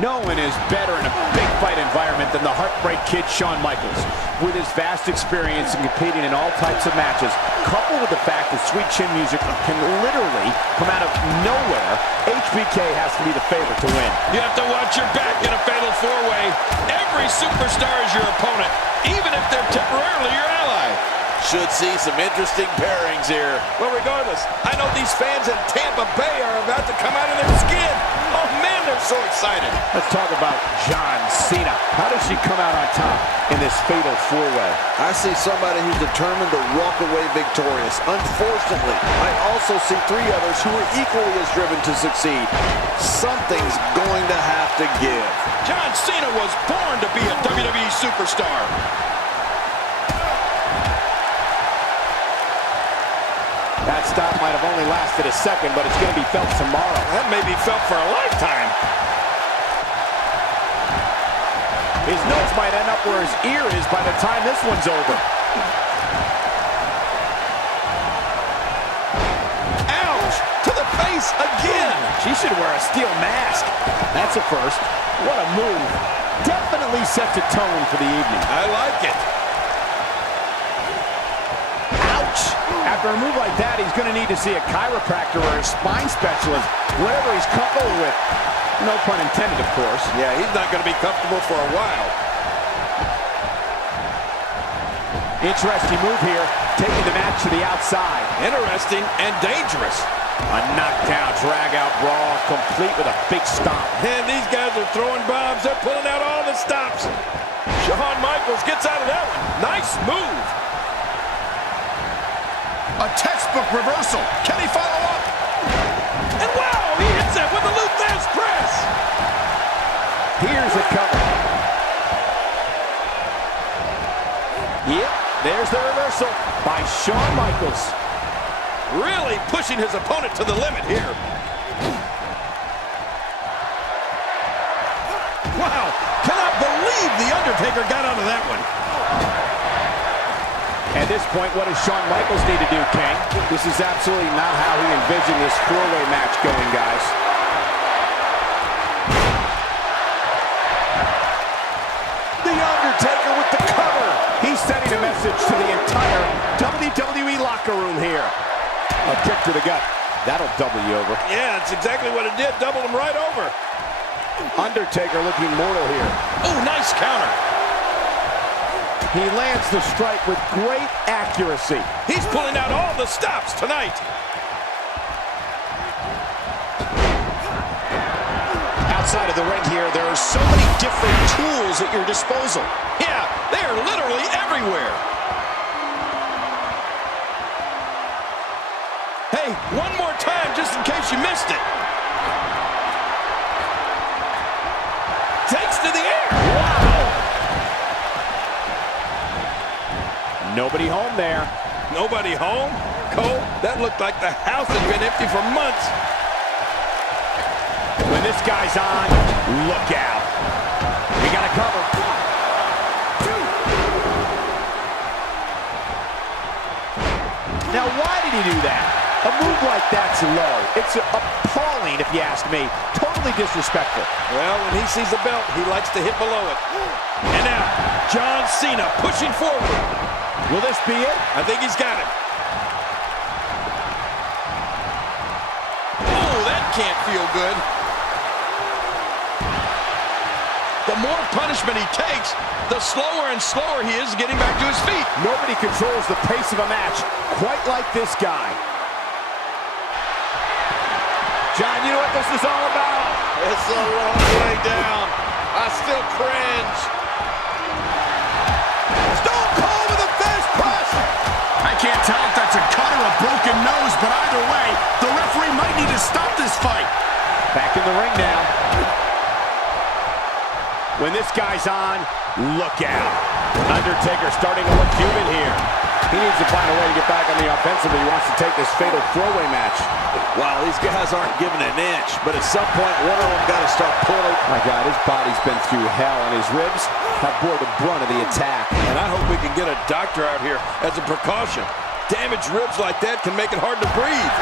No one is better in a big fight environment than the Heartbreak Kid, Shawn Michaels. With his vast experience in competing in all types of matches, coupled with the fact that sweet chin music can literally come out of nowhere, HBK has to be the favorite to win. You have to watch your back in a fatal four-way. Every superstar is your opponent, even if they're temporarily your ally. Should see some interesting pairings here. Well, regardless, I know these fans in Tampa Bay are about to come out of their skin. Oh, man, they're so excited. Let's talk about John Cena. How does she come out on top in this fatal four-way? I see somebody who's determined to walk away victorious. Unfortunately, I also see three others who are equally as driven to succeed. Something's going to have to give. John Cena was born to be a WWE superstar. That stop might have only lasted a second, but it's going to be felt tomorrow. That may be felt for a lifetime. His nose might end up where his ear is by the time this one's over. Ouch! To the face again! She should wear a steel mask. That's a first. What a move. Definitely sets a tone for the evening. I like it. After a move like that, he's going to need to see a chiropractor or a spine specialist, whatever he's comfortable with. No pun intended, of course. Yeah, he's not going to be comfortable for a while. Interesting move here, taking the match to the outside. Interesting and dangerous. A knockdown, drag-out brawl, complete with a big stomp. Man, these guys are throwing bombs. They're pulling out all the stops. Shawn Michaels gets out of that one. Nice move. A textbook reversal. Can he follow up? And wow, he hits it with a Luthez press. Here's a cover. Yep, there's the reversal by Shawn Michaels. Really pushing his opponent to the limit here. Wow, cannot believe the Undertaker got out of that one. At this point, what does Shawn Michaels need to do, King? This is absolutely not how he envisioned this four-way match going, guys. The Undertaker with the cover. He's sending a message to the entire WWE locker room here. A kick to the gut. That'll double you over. Yeah, that's exactly what it did. Doubled him right over. Undertaker looking mortal here. Oh, nice counter. He lands the strike with great accuracy. He's pulling out all the stops tonight. Outside of the ring here, there are so many different tools at your disposal. Yeah, they are literally everywhere. Hey, one more time just in case you missed it. Takes to the air. Wow. Nobody home there. Nobody home? Cole, that looked like the house had been empty for months. When this guy's on, look out. We got to cover. 1, 2. Now, why did he do that? A move like that's low. It's appalling, if you ask me. Totally disrespectful. Well, when he sees the belt, he likes to hit below it. And now, John Cena pushing forward. Will this be it? I think he's got it. Oh, that can't feel good. The more punishment he takes, the slower and slower he is getting back to his feet. Nobody controls the pace of a match quite like this guy. John, you know what this is all about? It's a long way down. I still cringe. Stone Cold with a fist push. I can't tell if that's a cut or a broken nose, but either way, the referee might need to stop this fight. Back in the ring now. When this guy's on, look out. Undertaker starting to look human here. He needs to find a way to get back on the offensive if he wants to take this fatal four-way match. Wow, these guys aren't giving an inch, but at some point, one of them got to start pulling. My God, his body's been through hell, and his ribs have bore the brunt of the attack. And I hope we can get a doctor out here as a precaution. Damaged ribs like that can make it hard to breathe.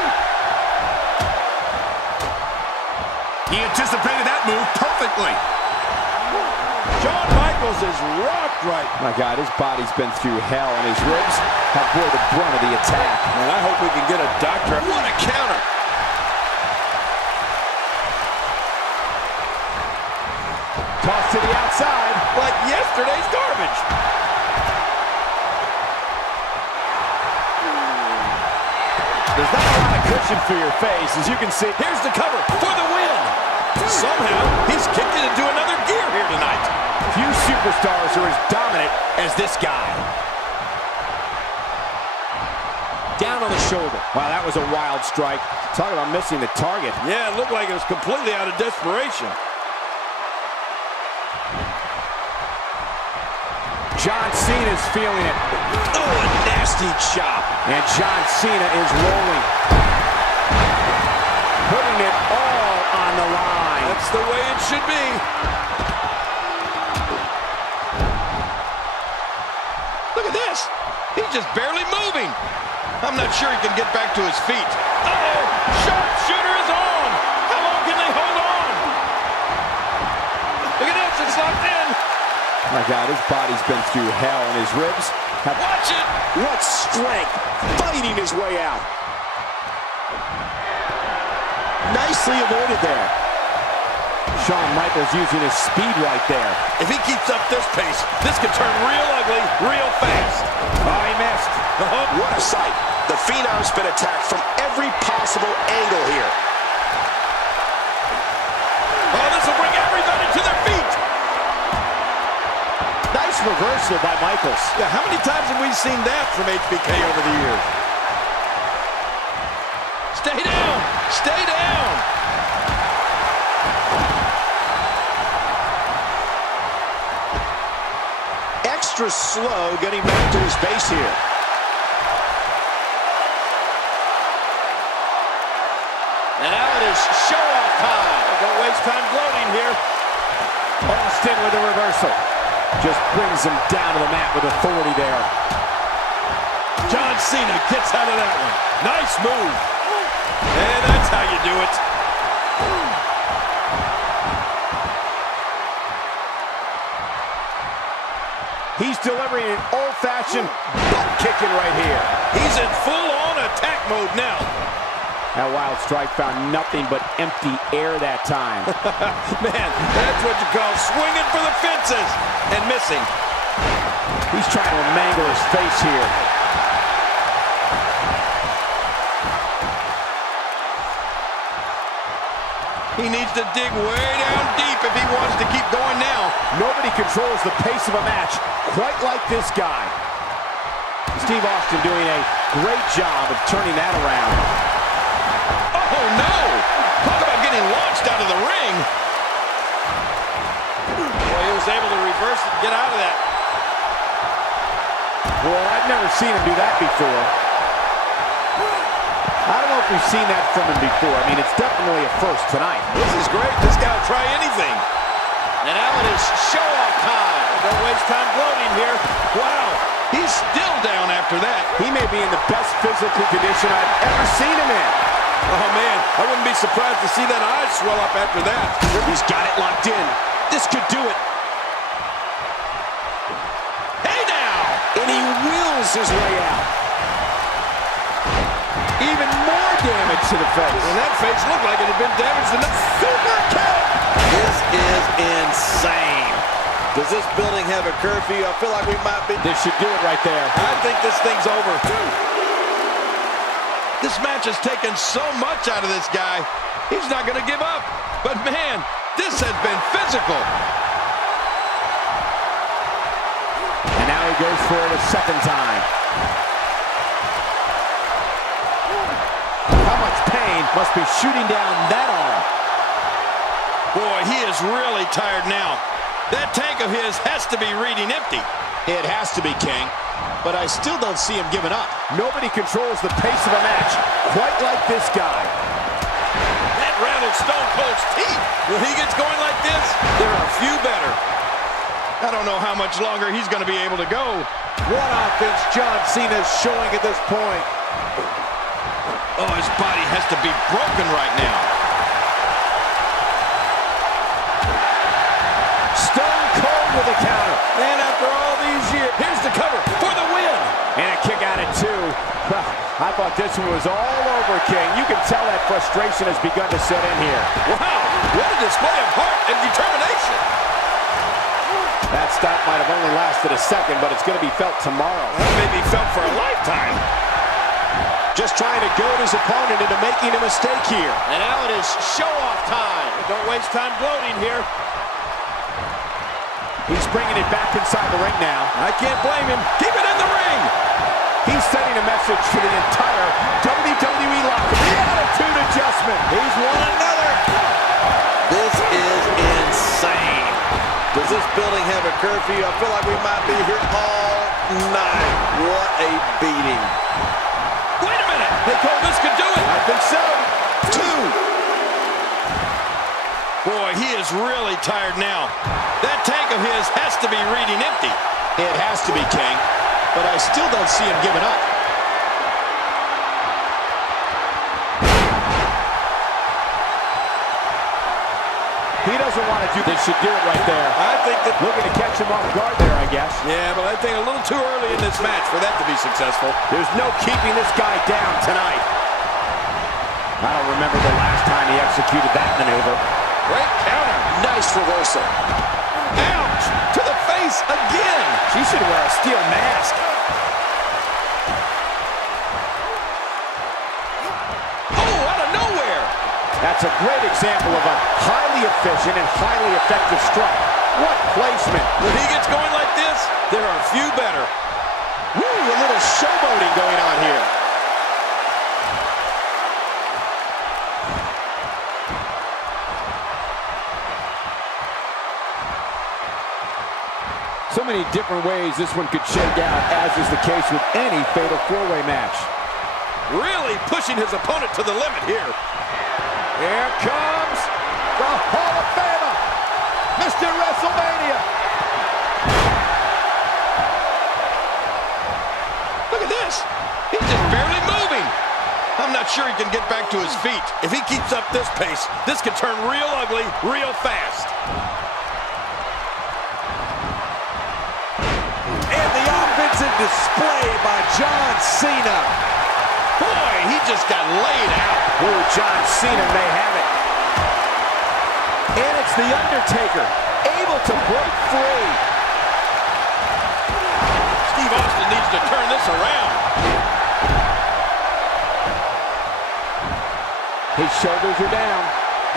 He anticipated that move perfectly. Shawn Michaels is rocked right. My God, his body's been through hell, and his ribs have bore the brunt of the attack. And I hope we can get a doctor. What a counter. Toss to the outside. Like yesterday's garbage. There's not a lot of cushion for your face, as you can see. Here's the cover for the win. Somehow, he's kicked it into another gear here tonight. Few superstars are as dominant as this guy. Down on the shoulder. Wow, that was a wild strike. Talk about missing the target. Yeah, it looked like it was completely out of desperation. John Cena's feeling it. Oh, a nasty chop. And John Cena is rolling. Putting it all on the line. That's the way it should be. Look at this. He's just barely moving. I'm not sure he can get back to his feet. Uh-oh, sharpshooter is on. How long can they hold on? Look at this, it's locked in. My God, his body's been through hell, and his ribs have... Watch it. What strength, fighting his way out. Nicely avoided there. Shawn Michaels using his speed right there. If he keeps up this pace, this could turn real ugly real fast. Oh, he missed. What a sight. The Phenom's been attacked from every possible angle here. Oh, this will bring everybody to their feet. Nice reversal by Michaels. Yeah, how many times have we seen that from HBK over the years? Stay down. Stay down. Extra slow getting back to his base here. And now it is show-off time. Don't waste time gloating here. Austin with a reversal. Just brings him down to the mat with authority there. John Cena gets out of that one. Nice move. And that's how you do it. He's delivering an old-fashioned butt kicking right here. He's in full-on attack mode now. That wild strike found nothing but empty air that time. Man, that's what you call swinging for the fences and missing. He's trying to mangle his face here. He needs to dig way down deep if he wants to keep going now. Nobody controls the pace of a match quite like this guy. Steve Austin doing a great job of turning that around. Oh, no! Talk about getting launched out of the ring. Boy, he was able to reverse it and get out of that. Boy, I've never seen him do that before. I don't know if we've seen that from him before. I mean, it's definitely a first tonight. This is great. This guy will try anything. And now it is show-off time. Don't waste time gloating here. Wow, he's still down after that. He may be in the best physical condition I've ever seen him in. Oh, man, I wouldn't be surprised to see that eye swell up after that. He's got it locked in. This could do it. Hey, now! And he wills his way out. Even more damage to the face. And that face looked like it had been damaged enough. Super kick! This is insane. Does this building have a curfew? I feel like we might be... This should do it right there. I think this thing's over. This match has taken so much out of this guy. He's not going to give up. But, man, this has been physical. And now he goes for it a second time. How much pain must be shooting down that arm? Boy, he is really tired now. That tank of his has to be reading empty. It has to be, King. But I still don't see him giving up. Nobody controls the pace of a match quite like this guy. That rattled Stone Cold's teeth. When he gets going like this, there are a few better. I don't know how much longer he's going to be able to go. What offense John Cena's showing at this point. Oh, his body has to be broken right now. I thought this one was all over, King. You can tell that frustration has begun to set in here. Wow, what a display of heart and determination. That stop might have only lasted a second, but it's going to be felt tomorrow. That may be felt for a lifetime. Just trying to goad his opponent into making a mistake here. And now it is show-off time. Don't waste time gloating here. He's bringing it back inside the ring now. I can't blame him. Keep it in the ring. He's sending a message to the entire WWE locker room. The attitude adjustment. He's won another. This is insane. Does this building have a curfew? I feel like we might be here all night. What a beating. Wait a minute. Hey, Cole, this could do it. I think so. 2. Boy, he is really tired now. That tank of his has to be reading empty. It has to be, King. But I still don't see him giving up. He doesn't want to do this. Should do it right there. I think that... Looking to catch him off guard there, I guess. Yeah, but I think a little too early in this match for that to be successful. There's no keeping this guy down tonight. I don't remember the last time he executed that maneuver. Great counter. Nice reversal. Ouch! To the face again. She should wear a steel mask. Oh, out of nowhere. That's a great example of a highly efficient and highly effective strike. What placement. When he gets going like this, there are few better. Woo, a little showboating going on here. So many different ways this one could shake out, as is the case with any fatal four-way match. Really pushing his opponent to the limit here. Here comes the Hall of Famer, Mr. WrestleMania. Look at this. He's just barely moving. I'm not sure he can get back to his feet. If he keeps up this pace, this could turn real ugly real fast. And the offensive display by John Cena. Boy, he just got laid out. Ooh, John Cena may have it. And it's the Undertaker, able to break free. Steve Austin needs to turn this around. His shoulders are down.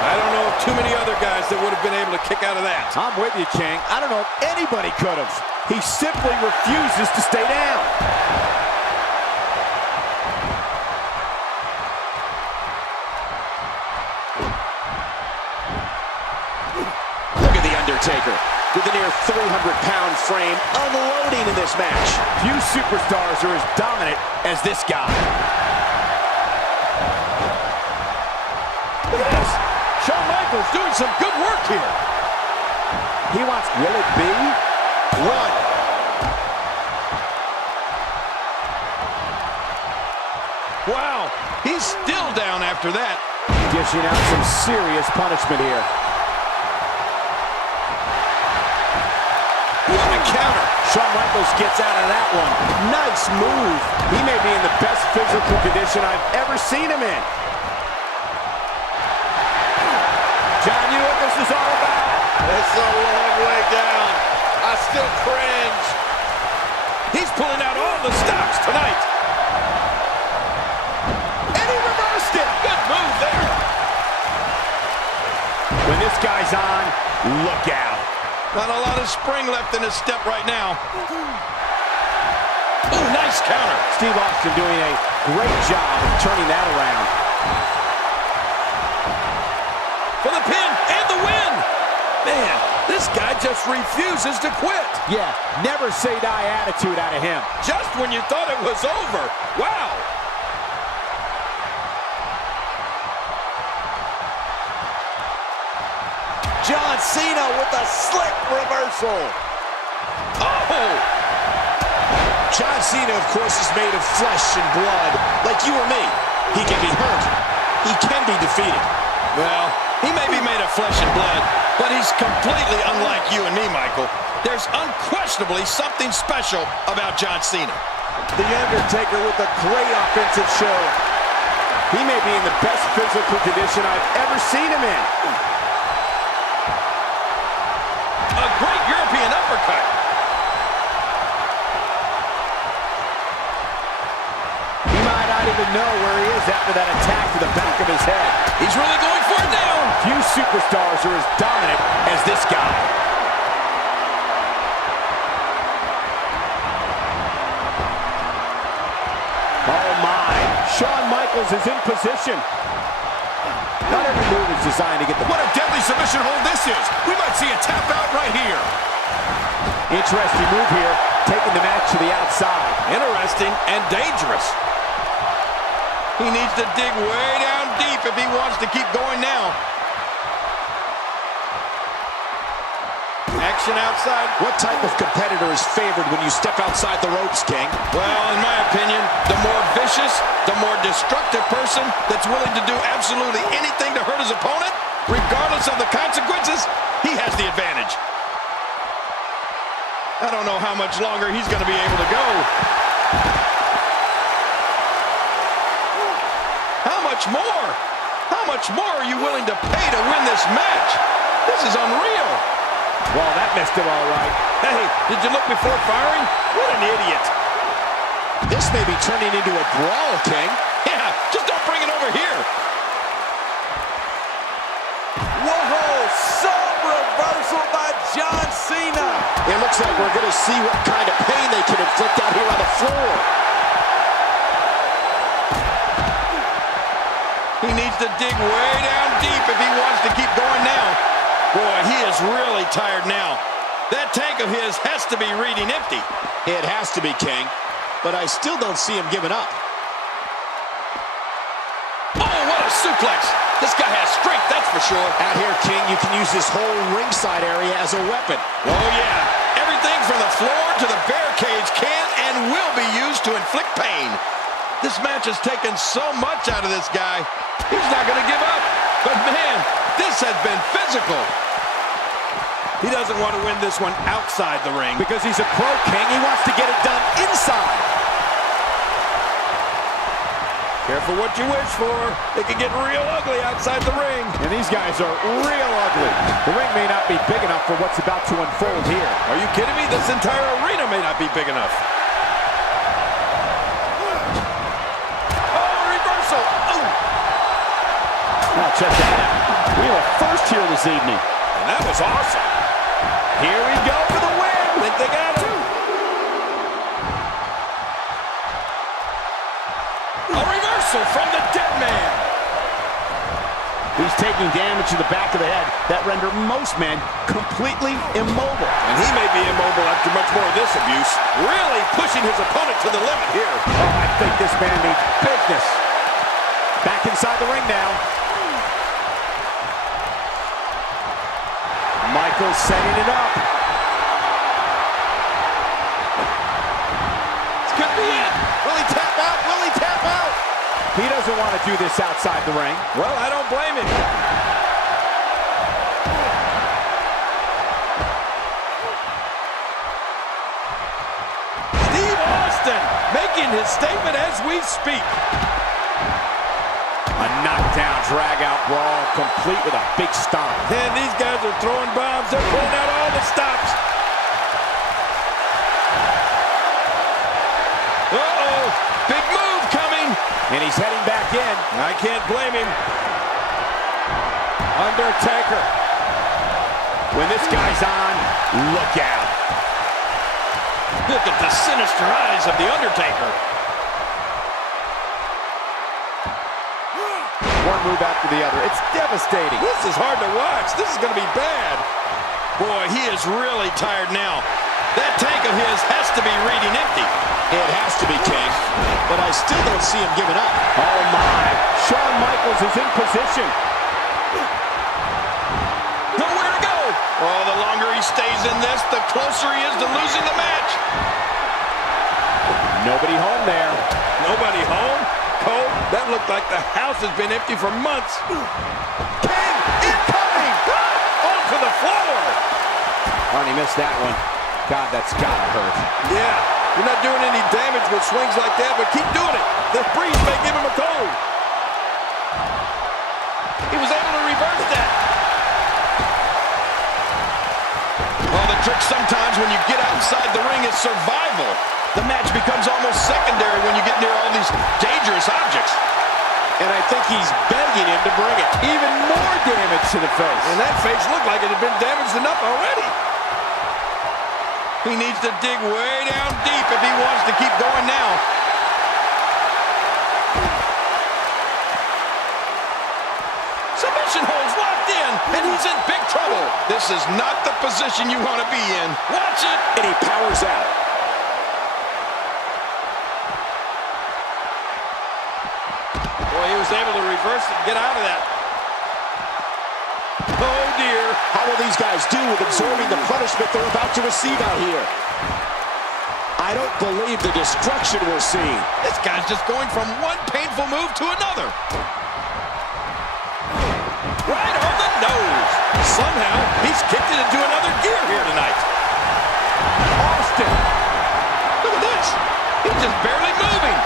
I don't know of too many other guys that would have been able to kick out of that. I'm with you, King. I don't know if anybody could have. He simply refuses to stay down. Look at the Undertaker with a near 300-pound frame unloading in this match. Few superstars are as dominant as this guy. Look at this. Shawn Michaels doing some good work here. He wants, will it be? Run. Wow, he's still down after that. Dishing out some serious punishment here. What a counter. Shawn Michaels gets out of that one. Nice move. He may be in the best physical condition I've ever seen him in. John, you know what this is all about? It's a long way down. I still cringe. He's pulling out all the stops tonight. And he reversed it. Good move there. When this guy's on, look out. Not a lot of spring left in his step right now. Oh, nice counter. Steve Austin doing a great job of turning that around. For the pin and the win. Man, this guy just refuses to quit. Yeah, never say die attitude out of him. Just when you thought it was over. Wow. John Cena with a slick reversal. Oh! John Cena, of course, is made of flesh and blood, like you or me. He can be hurt. He can be defeated. Well, he may be made of flesh and blood, but he's completely unlike you and me, Michael. There's unquestionably something special about John Cena. The Undertaker with a great offensive show. He may be in the best physical condition I've ever seen him in. A great European uppercut. He might not even know where he is after that attack to the back of his head. He's really going for it now. Few superstars are as dominant as this guy. Oh my, Shawn Michaels is in position. Not every move is designed to get the... What a deadly submission hold this is. We might see a tap out right here. Interesting move here, taking the match to the outside. Interesting and dangerous. He needs to dig way down deep if he wants to keep going now. Action outside. What type of competitor is favored when you step outside the ropes, King? Well, in my opinion, the more vicious, the more destructive person that's willing to do absolutely anything to hurt his opponent, regardless of the consequences, he has the advantage. I don't know how much longer he's going to be able to go. How much more? How much more are you willing to pay to win this match? This is unreal. Well, that missed him all right. Hey, did you look before firing? What an idiot. This may be turning into a brawl, King. Yeah, just don't bring it over here. Whoa, sub reversal by John Cena. It looks like we're going to see what kind of pain they can inflict out here on the floor. He needs to dig way down deep if he wants to keep going now. Boy, he is really tired now. That tank of his has to be reading empty. It has to be, King, but I still don't see him giving up. Oh, what a suplex. This guy has strength, that's for sure. Out here, King, you can use this whole ringside area as a weapon. Oh, yeah. Everything from the floor to the barricades can and will be used to inflict pain. This match has taken so much out of this guy. He's not going to give up. But, man, this has been physical. He doesn't want to win this one outside the ring. Because he's a pro, King. He wants to get it done inside. Careful what you wish for. It can get real ugly outside the ring. And these guys are real ugly. The ring may not be big enough for what's about to unfold here. Are you kidding me? This entire arena may not be big enough. Oh, reversal. Oh. Now check that out. We have a first here this evening. And that was awesome. Here we go for the win. Think they got him. A reversal from the dead man. He's taking damage to the back of the head that render most men completely immobile. And he may be immobile after much more of this abuse. Really pushing his opponent to the limit here. Oh, I think this man needs business. Back inside the ring now. Michaels setting it up. This could be it. Will he tap out? Will he tap out? He doesn't want to do this outside the ring. Well, I don't blame him. Steve Austin making his statement as we speak. A knockdown, drag-out brawl, complete with a big stomp. And these guys are throwing bombs. They're pulling out all the stops. Uh-oh. Big move coming. And he's heading back in. I can't blame him. Undertaker. When this guy's on, look out. Look at the sinister eyes of the Undertaker. One move after the other. It's devastating. This is hard to watch. This is going to be bad. Boy, he is really tired now. That tank of his has to be reading empty. It has to be, King, but I still don't see him giving up. Oh, my. Shawn Michaels is in position. Nowhere to go. Oh, the longer he stays in this, the closer he is to losing the match. Nobody home there. Nobody home? Cole, that looked like the house has been empty for months. King incoming! Onto the Oh, and he missed that one. God, that's gotta hurt. Yeah, you're not doing any damage with swings like that, but keep doing it. The breeze may give him a cold. He was able to reverse that. Well, the trick sometimes when you get outside the ring is survival. The match becomes almost secondary when you get near all these dangerous objects. And I think he's begging him to bring it. Even more damage to the face. And that face looked like it had been damaged enough already. He needs to dig way down deep if he wants to keep going now. Submission holds locked in, and he's in big trouble. This is not the position you want to be in. Watch it. And he powers out. Boy, he was able to reverse it and get out of that. Oh, dear. How will these guys do with absorbing the punishment they're about to receive out here? I don't believe the destruction we're seeing. This guy's just going from one painful move to another. Right on the nose. Somehow, he's kicked it into another gear here tonight. Austin. Look at this. He's just barely moving.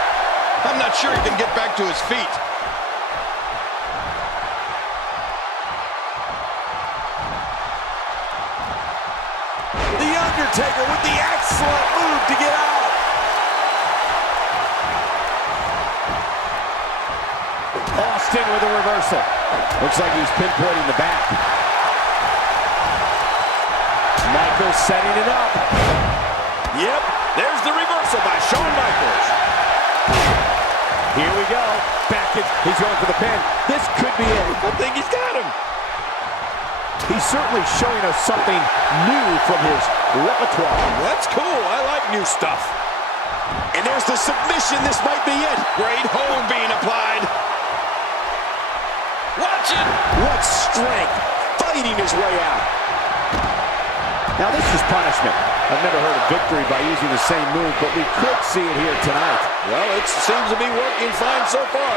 I'm not sure he can get back to his feet. The Undertaker with the excellent move to get out. Austin with a reversal. Looks like he's pinpointing the back. Michaels setting it up. Yep, there's the reversal by Shawn Michaels. Here we go. Back in. He's going for the pin. This could be it. I think he's got him. He's certainly showing us something new from his repertoire. That's cool. I like new stuff. And there's the submission. This might be it. Great hold being applied. Watch it. What strength. Fighting his way out. Now this is punishment. I've never heard of victory by using the same move, but we could see it here tonight. Well, it seems to be working fine so far.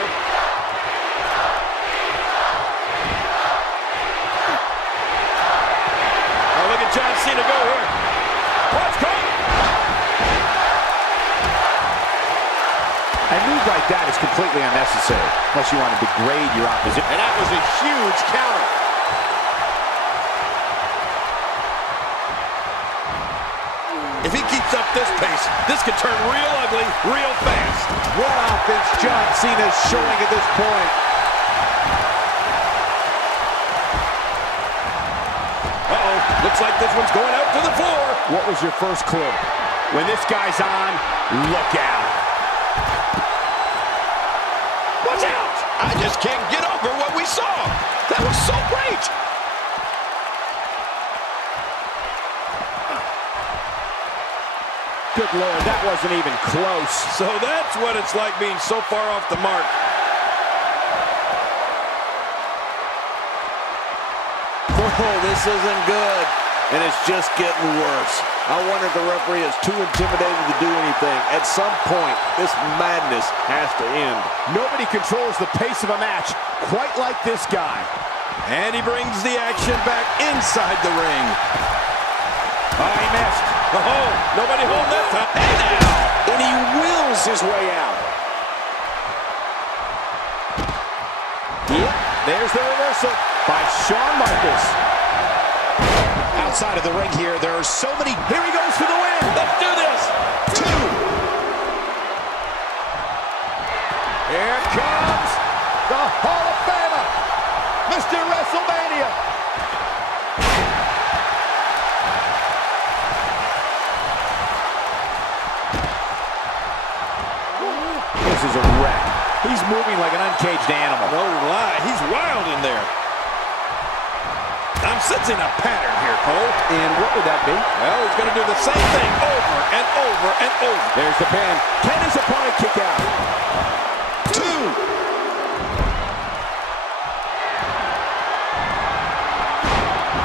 Oh, look at John Cena go here. Watch coming. A move like that is completely unnecessary, unless you want to degrade your opposition. And that was a huge counter. If he keeps up this pace, this could turn real ugly real fast. What offense John Cena's showing at this point. Uh-oh, looks like this one's going out to the floor. What was your first clue? When this guy's on, look out. Watch out! I just can't get over what we saw. That was so great. Good Lord, that wasn't even close. So that's what it's like being so far off the mark. Oh, this isn't good. And it's just getting worse. I wonder if the referee is too intimidated to do anything. At some point, this madness has to end. Nobody controls the pace of a match quite like this guy. And he brings the action back inside the ring. Oh, he missed. Oh, nobody holding that time. Hey now! And he wills his way out. Yep, there's the reversal by Shawn Michaels. Outside of the ring here, there are so many. Here he goes for the win. Let's do this. 2. Here comes the Hall of Famer, Mr. WrestleMania. This is a wreck. He's moving like an uncaged animal. No lie, he's wild in there. I'm sensing a pattern here, Cole. And what would that be? Well, he's going to do the same thing over and over and over. There's the pin. Can his opponent kick out? 2.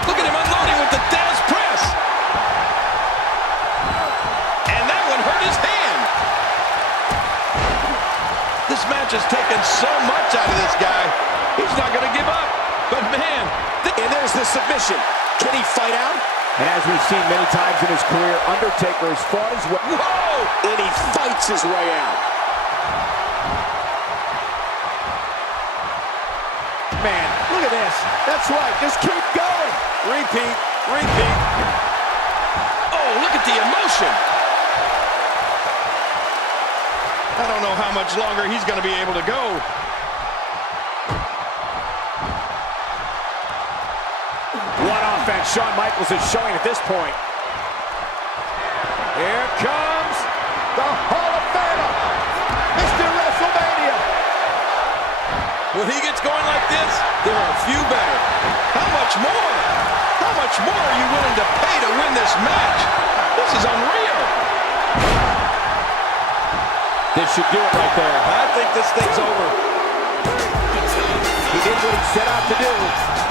Look at him unloading with the Daz press. And that one hurt his hand. This match has taken so much out of this guy. He's not going to give up. But man, And there's the submission. Can he fight out? And as we've seen many times in his career, Undertaker has fought his way. Whoa! And he fights his way out. Man, look at this. That's right. Just keep going. Repeat, repeat. Oh, look at the emotion. I don't know how much longer he's going to be able to go. What offense Shawn Michaels is showing at this point. Here comes the Hall of Famer, Mr. WrestleMania. When he gets going like this, there are a few better. How much more? How much more are you willing to pay to win this match? This is unreal. This should do it right there. I think this thing's over. He did what he set out to do,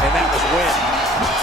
and that was win.